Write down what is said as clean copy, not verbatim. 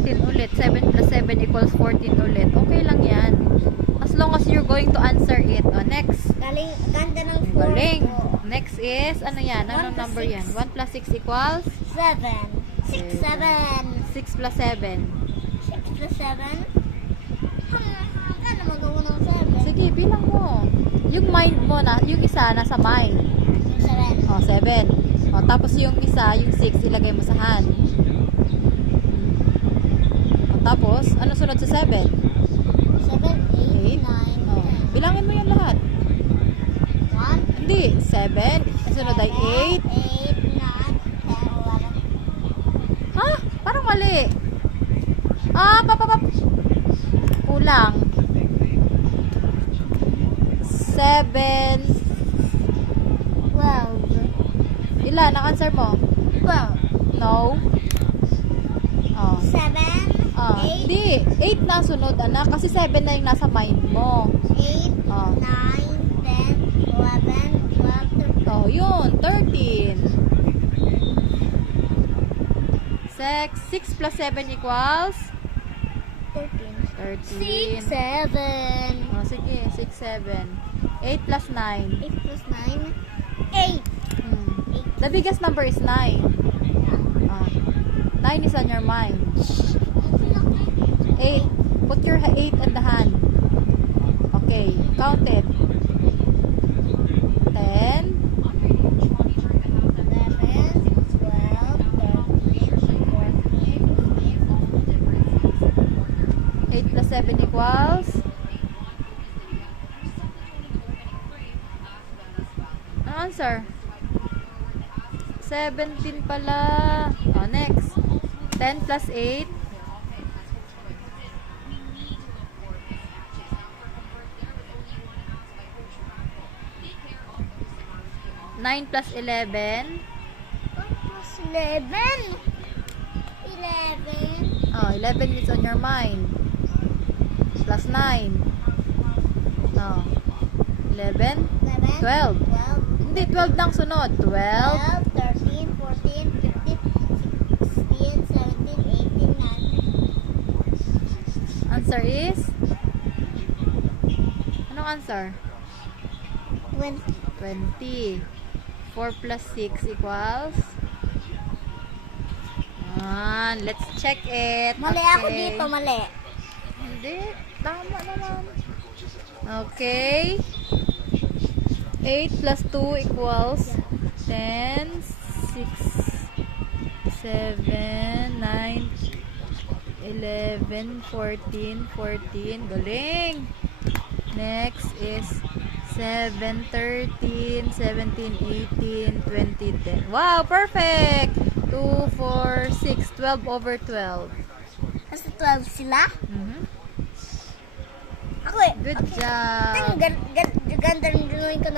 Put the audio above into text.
14 ulit. 7 plus 7 equals 14 ulit. Okay lang yan. As long as you're going to answer it. O, next. Galing, ganda ng 4 Galing. ko. Next is, ano yan? Anong 1 plus number 6. yan? 1 plus 6 equals? 7. 6, 7. 6 plus 7. 6 plus 7. Gano'n mag-uwi ng 7? Sige, bilang mo. Yung mind mo na, yung isa nasa mind. Yung 7. O, 7. O, tapos yung isa, yung 6, ilagay mo sa hand. O, tapos, ano sunod sa 7? 7, 8, 9, 10. O, bilangin mo yan lahat. 1, Hindi, 7. Ang sunod ay 8. 8, 9, 10, 11. Ha? Parang mali. Ah, papapap. Kulang. 7. 12. Ilan ang answer mo? 12. No. Oh. 7, Ah, 8, hindi. 8 na sunod, anak. Kasi 7 na yung nasa mind mo. 8, Oh. 9, 10, 11, 12, 13. Oh, yun. 13. 6 plus 7 equals? 13. 6, 7. Oh, sige. 6, 7. 8 plus 9. 8 plus 9, 8. The biggest number is 9. 9 is on your mind. 8. Put your 8 in the hand. Okay. Count it. 10. 8 plus 7 equals? Ano answer? 17 pala. Oh, next. 10 plus 8. 9 plus 11. 1 plus 11. 11. Oh, 11 is on your mind. Plus 9. Oh. 11. 11. 12. 12. Hindi, 12 lang sunod. 12. 12, 13, 14, 15, 16, 17, 18, 19. Answer is? Anong answer? 20. 20. 4 plus 6 equals? Let's check it. Mali Okay. ako dito, mali. Hindi. Tama naman. Okay. 8 plus 2 equals 10, 6, 7, 9, 11, 14, 14. Galing. Next is 7, 13, 17, 18, 20, 10. Wow, perfect! 2, 4, 6, 12 over 12. Kasi 12 sila. Mhm. Ako eh. Good job. Ganda rin ko